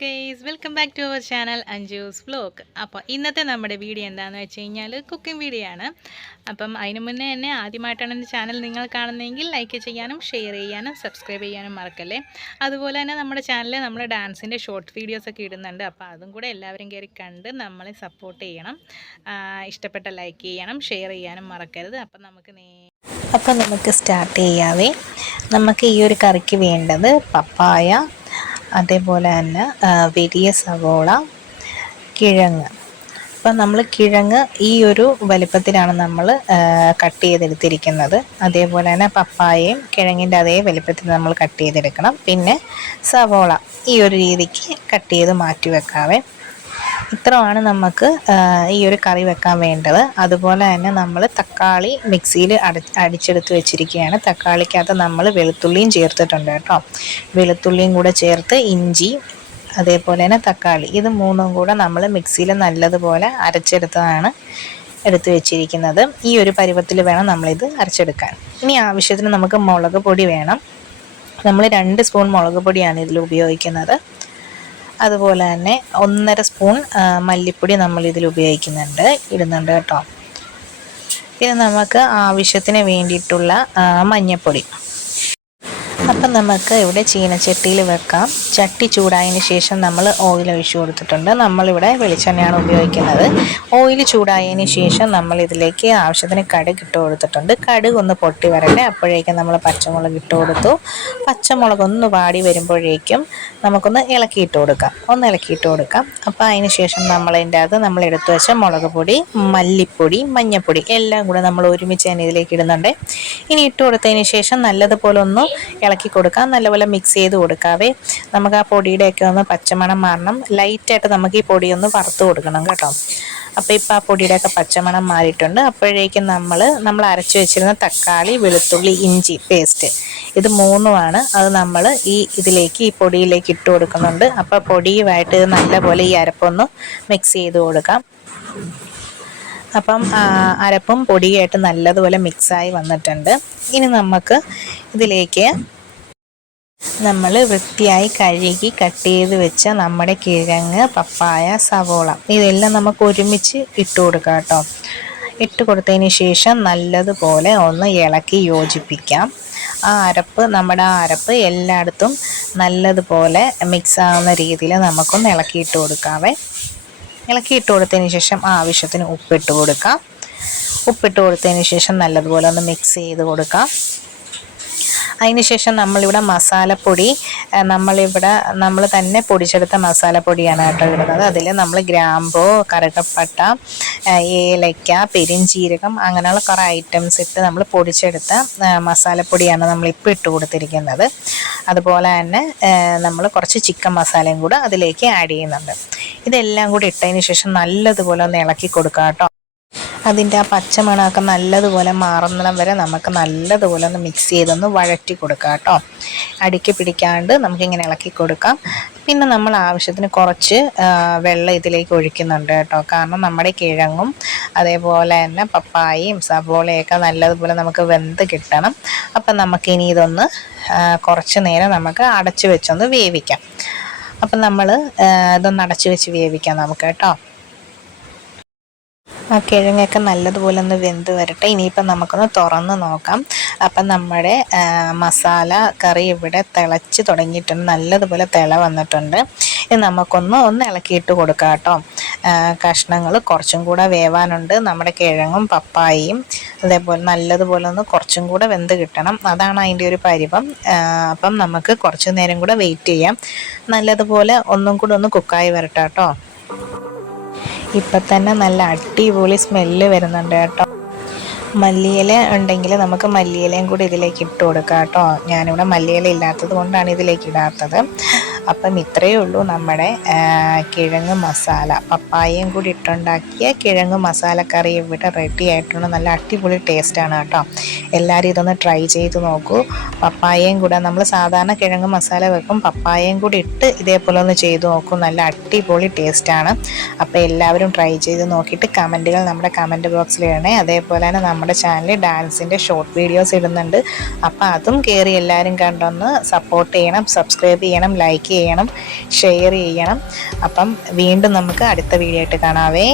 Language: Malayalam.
Guys welcome back to our channel Anju's vlog അപ്പോൾ ഇന്നത്തെ നമ്മുടെ വീഡിയോ എന്താണെന്ന് വെച്ച് കഴിഞ്ഞാൽ കുക്കിംഗ് വീഡിയോ ആണ്. അപ്പം അതിന് മുന്നേ തന്നെ ആദ്യമായിട്ടാണ് എന്റെ ചാനൽ നിങ്ങൾ കാണുന്നതെങ്കിൽ ലൈക്ക് ചെയ്യാനും ഷെയർ ചെയ്യാനും സബ്സ്ക്രൈബ് ചെയ്യാനും മറക്കല്ലേ? അതുപോലെ തന്നെ നമ്മുടെ ചാനലിൽ നമ്മൾ ഡാൻസിന്റെ ഷോർട്ട് വീഡിയോസൊക്കെ ഇടുന്നുണ്ട്. അപ്പോൾ അതും കൂടെ എല്ലാവരും കയറി കണ്ട് നമ്മളെ സപ്പോർട്ട് ചെയ്യണം. ഇഷ്ടപ്പെട്ട ലൈക്ക് ചെയ്യണം ഷെയർ ചെയ്യാനും മറക്കരുത്. അപ്പം നമുക്ക് നേ അപ്പോൾ നമുക്ക് സ്റ്റാർട്ട് ചെയ്യാവേ. നമുക്ക് ഈ ഒരു കറിക്ക് വേണ്ടത് പപ്പായ അതേപോലെ തന്നെ വലിയ സവോള കിഴങ്ങ്. അപ്പം നമ്മൾ കിഴങ്ങ് ഈ ഒരു വലിപ്പത്തിലാണ് നമ്മൾ കട്ട് ചെയ്തെടുത്തിരിക്കുന്നത്. അതേപോലെ തന്നെ പപ്പായയും കിഴങ്ങിന്റെ അതേ വലിപ്പത്തിൽ നമ്മൾ കട്ട് ചെയ്തെടുക്കണം. പിന്നെ സവോള ഈ ഒരു രീതിക്ക് കട്ട് ചെയ്ത് മാറ്റി വെക്കാവേ. ഇത്രയാണ് നമുക്ക് ഈ ഒരു കറി വെക്കാൻ വേണ്ടത്. അതുപോലെ തന്നെ നമ്മൾ തക്കാളി മിക്സിയിൽ അടി അടിച്ചെടുത്ത് വെച്ചിരിക്കുകയാണ്. തക്കാളിക്കകത്ത് നമ്മൾ വെളുത്തുള്ളിയും ചേർത്തിട്ടുണ്ട് കേട്ടോ. വെളുത്തുള്ളിയും കൂടെ ചേർത്ത് ഇഞ്ചി അതേപോലെ തന്നെ തക്കാളി. ഇത് മൂന്നും കൂടെ നമ്മൾ മിക്സിയിൽ നല്ലതുപോലെ അരച്ചെടുത്തതാണ് എടുത്ത് വെച്ചിരിക്കുന്നത്. ഈ ഒരു പരുവത്തിൽ വേണം നമ്മളിത് അരച്ചെടുക്കാൻ. ഇനി ആവശ്യത്തിന് നമുക്ക് മുളക് പൊടി വേണം. നമ്മൾ രണ്ട് സ്പൂൺ മുളക് പൊടിയാണ് ഇതിൽ ഉപയോഗിക്കുന്നത്. അതുപോലെ തന്നെ ഒന്നര സ്പൂൺ മല്ലിപ്പൊടി നമ്മൾ ഇതിൽ ഉപയോഗിക്കുന്നുണ്ട്. ഇടുന്നുണ്ട് കേട്ടോ. പിന്നെ നമുക്ക് ആവശ്യത്തിന് വേണ്ടിയിട്ടുള്ള മഞ്ഞൾപ്പൊടി അപ്പം നമുക്ക് ഇവിടെ ചീനച്ചട്ടിയിൽ വെക്കാം. ചട്ടി ചൂടായതിന് ശേഷം നമ്മൾ ഓയിൽ ഒഴിച്ചു കൊടുത്തിട്ടുണ്ട്. നമ്മളിവിടെ വെളിച്ചെണ്ണയാണ് ഉപയോഗിക്കുന്നത്. ഓയിൽ ചൂടായതിന് ശേഷം നമ്മൾ ഇതിലേക്ക് ആവശ്യത്തിന് കടുക് ഇട്ട് കൊടുത്തിട്ടുണ്ട്. കടുക് ഒന്ന് പൊട്ടി വരട്ടെ. അപ്പോഴേക്കും നമ്മൾ പച്ചമുളക് ഇട്ട് കൊടുത്തു. പച്ചമുളക് ഒന്ന് വാടി വരുമ്പോഴേക്കും നമുക്കൊന്ന് ഇളക്കിയിട്ട് കൊടുക്കാം. ഒന്ന് ഇളക്കിയിട്ട് കൊടുക്കാം. അപ്പോൾ അതിന് ശേഷം നമ്മളതിന്റെ അത് നമ്മൾ എടുത്തു വെച്ച മുളക് പൊടി മല്ലിപ്പൊടി മഞ്ഞൾപ്പൊടി എല്ലാം കൂടെ നമ്മൾ ഒരുമിച്ച് തന്നെ ഇതിലേക്ക് ഇടുന്നുണ്ട്. ഇനി ഇട്ട് കൊടുത്തതിന് ശേഷം നല്ലതുപോലെ ഒന്ന് ഇളക്കി കൊടുക്കാം. നല്ലപോലെ മിക്സ് ചെയ്ത് കൊടുക്കാവേ. നമുക്ക് ആ പൊടിയുടെയൊക്കെ ഒന്ന് പച്ചമണം മാറണം. ലൈറ്റായിട്ട് നമുക്ക് ഈ പൊടി ഒന്ന് വറുത്ത് കൊടുക്കണം കേട്ടോ. അപ്പോൾ ഇപ്പോൾ ആ പൊടിയുടെയൊക്കെ പച്ചമണം മാറിയിട്ടുണ്ട്. അപ്പോഴേക്കും നമ്മൾ നമ്മൾ അരച്ച് വെച്ചിരുന്ന തക്കാളി വെളുത്തുള്ളി ഇഞ്ചി പേസ്റ്റ് ഇത് മൂന്നുമാണ്. അത് നമ്മൾ ഈ ഇതിലേക്ക് ഈ പൊടിയിലേക്ക് ഇട്ട് കൊടുക്കുന്നുണ്ട്. അപ്പോൾ പൊടിയുമായിട്ട് നല്ലപോലെ ഈ അരപ്പൊന്ന് മിക്സ് ചെയ്ത് കൊടുക്കാം. അപ്പം അരപ്പും പൊടിയായിട്ട് നല്ലതുപോലെ മിക്സായി വന്നിട്ടുണ്ട്. ഇനി നമുക്ക് ഇതിലേക്ക് നമ്മൾ വൃത്തിയായി കഴുകി കട്ട് ചെയ്ത് വെച്ച നമ്മുടെ കിഴങ്ങ് പപ്പായ സവോള ഇതെല്ലാം നമുക്ക് ഒരുമിച്ച് ഇട്ട് കൊടുക്കാം കേട്ടോ. ഇട്ട് കൊടുത്തതിന് ശേഷം നല്ലതുപോലെ ഒന്ന് ഇളക്കി യോജിപ്പിക്കാം. ആ അരപ്പ് നമ്മുടെ ആ അരപ്പ് എല്ലായിടത്തും നല്ലതുപോലെ മിക്സ് ആവുന്ന രീതിയിൽ നമുക്കൊന്ന് ഇളക്കിയിട്ട് കൊടുക്കാവേ. ഇളക്കിയിട്ട് കൊടുത്തതിന് ശേഷം ആവശ്യത്തിന് ഉപ്പിട്ട് കൊടുക്കാം. ഉപ്പിട്ട് കൊടുത്തതിന് ശേഷം നല്ലതുപോലെ ഒന്ന് മിക്സ് ചെയ്ത് കൊടുക്കാം. അതിനുശേഷം നമ്മളിവിടെ മസാലപ്പൊടി നമ്മളിവിടെ നമ്മൾ തന്നെ പൊടിച്ചെടുത്ത മസാലപ്പൊടിയാണ് കേട്ടോ ഇടുന്നത്. അതിൽ നമ്മൾ ഗ്രാമ്പോ കറുകപ്പട്ട ഏലയ്ക്ക പെരിഞ്ചീരകം അങ്ങനെയുള്ള കുറേ ഐറ്റംസ് ഇട്ട് നമ്മൾ പൊടിച്ചെടുത്ത മസാലപ്പൊടിയാണ് നമ്മളിപ്പോൾ ഇട്ട് കൊടുത്തിരിക്കുന്നത്. അതുപോലെ തന്നെ നമ്മൾ കുറച്ച് ചിക്കൻ മസാലയും കൂടെ അതിലേക്ക് ആഡ് ചെയ്യുന്നുണ്ട്. ഇതെല്ലാം കൂടി ഇട്ടതിന് ശേഷം നല്ലതുപോലെ ഒന്ന് ഇളക്കി കൊടുക്കാം കേട്ടോ. അതിന്റെ ആ പച്ചമണമൊക്കെ നല്ലതുപോലെ മാറുന്നിടം വരെ നമുക്ക് നല്ലതുപോലെ ഒന്ന് മിക്സ് ചെയ്തൊന്ന് വഴറ്റി കൊടുക്കാം കേട്ടോ. അടുക്കി പിടിക്കാണ്ട് നമുക്കിങ്ങനെ ഇളക്കി കൊടുക്കാം. പിന്നെ നമ്മൾ ആവശ്യത്തിന് കുറച്ച് വെള്ളം ഇതിലേക്ക് ഒഴിക്കുന്നുണ്ട് കേട്ടോ. കാരണം നമ്മുടെ കിഴങ്ങും അതേപോലെ തന്നെ പപ്പായയും സബോളയൊക്കെ നല്ലതുപോലെ നമുക്ക് വെന്ത് കിട്ടണം. അപ്പം നമുക്കിനി ഇതൊന്ന് കുറച്ച് നേരം നമുക്ക് അടച്ചു വെച്ചൊന്ന് വേവിക്കാം. അപ്പം നമ്മൾ ഇതൊന്ന് അടച്ചു വെച്ച് വേവിക്കാം നമുക്ക് കേട്ടോ. ആ കിഴങ്ങൊക്കെ നല്ലതുപോലെ ഒന്ന് വെന്ത് വരട്ടെ. ഇനിയിപ്പം നമുക്കൊന്ന് തുറന്ന് നോക്കാം. അപ്പം നമ്മുടെ മസാല കറി ഇവിടെ തിളച്ച് തുടങ്ങിയിട്ടുണ്ട്. നല്ലതുപോലെ തിള വന്നിട്ടുണ്ട്. ഇത് നമുക്കൊന്ന് ഒന്ന് ഇളക്കിയിട്ട് കൊടുക്കാം കേട്ടോ. കഷ്ണങ്ങൾ കുറച്ചും കൂടെ വേവാനുണ്ട്. നമ്മുടെ കിഴങ്ങും പപ്പായയും അതേപോലെ നല്ലതുപോലെ ഒന്ന് കുറച്ചും കൂടെ വെന്ത് കിട്ടണം. അതാണ് അതിന്റെ ഒരു പരിവം. അപ്പം നമുക്ക് കുറച്ച് നേരം കൂടെ വെയിറ്റ് ചെയ്യാം. നല്ലതുപോലെ ഒന്നും കൂടെ ഒന്ന് കുക്കായി വരട്ടെ കേട്ടോ. ഇപ്പം തന്നെ നല്ല അടിപൊളി സ്മെല്ല് വരുന്നുണ്ട് കേട്ടോ. മല്ലിയില ഉണ്ടെങ്കിൽ നമുക്ക് മല്ലിയിലയും കൂടി ഇതിലേക്ക് ഇട്ട് കൊടുക്കാം കേട്ടോ. ഞാനിവിടെ മല്ലിയില ഇല്ലാത്തത് കൊണ്ടാണ് ഇതിലേക്ക് ഇടാത്തത്. അപ്പം ഇത്രയേ ഉള്ളൂ നമ്മുടെ കിഴങ്ങ് മസാല. പപ്പായയും കൂടി ഇട്ടുണ്ടാക്കിയ കിഴങ്ങ് മസാല കറി ഇവിടെ റെഡി ആയിട്ടുണ്ട്. നല്ല അടിപൊളി ടേസ്റ്റാണ് കേട്ടോ. എല്ലാവരും ഇതൊന്ന് ട്രൈ ചെയ്ത് നോക്കൂ. പപ്പായയും കൂടെ നമ്മൾ സാധാരണ കിഴങ്ങ് മസാല വെക്കും. പപ്പായയും കൂടി ഇട്ട് ഇതേപോലെ ഒന്ന് ചെയ്ത് നോക്കൂ. നല്ല അടിപൊളി ടേസ്റ്റാണ് അപ്പോൾ എല്ലാവരും ട്രൈ ചെയ്ത് നോക്കിയിട്ട് കമന്റുകൾ നമ്മുടെ കമന്റ് ബോക്സിൽ ഇടണേ. അതേപോലെ തന്നെ നമ്മുടെ ചാനലിൽ ഡാൻസിന്റെ ഷോർട്ട് വീഡിയോസ് ഇടുന്നുണ്ട്. അപ്പോൾ അതും കയറി എല്ലാവരും കണ്ടൊന്ന് സപ്പോർട്ട് ചെയ്യണം സബ്സ്ക്രൈബ് ചെയ്യണം ലൈക്ക് ചെയ്യണം ഷെയർ ചെയ്യണം. അപ്പം വീണ്ടും നമുക്ക് അടുത്ത വീഡിയോ ആയിട്ട് കാണാവേ.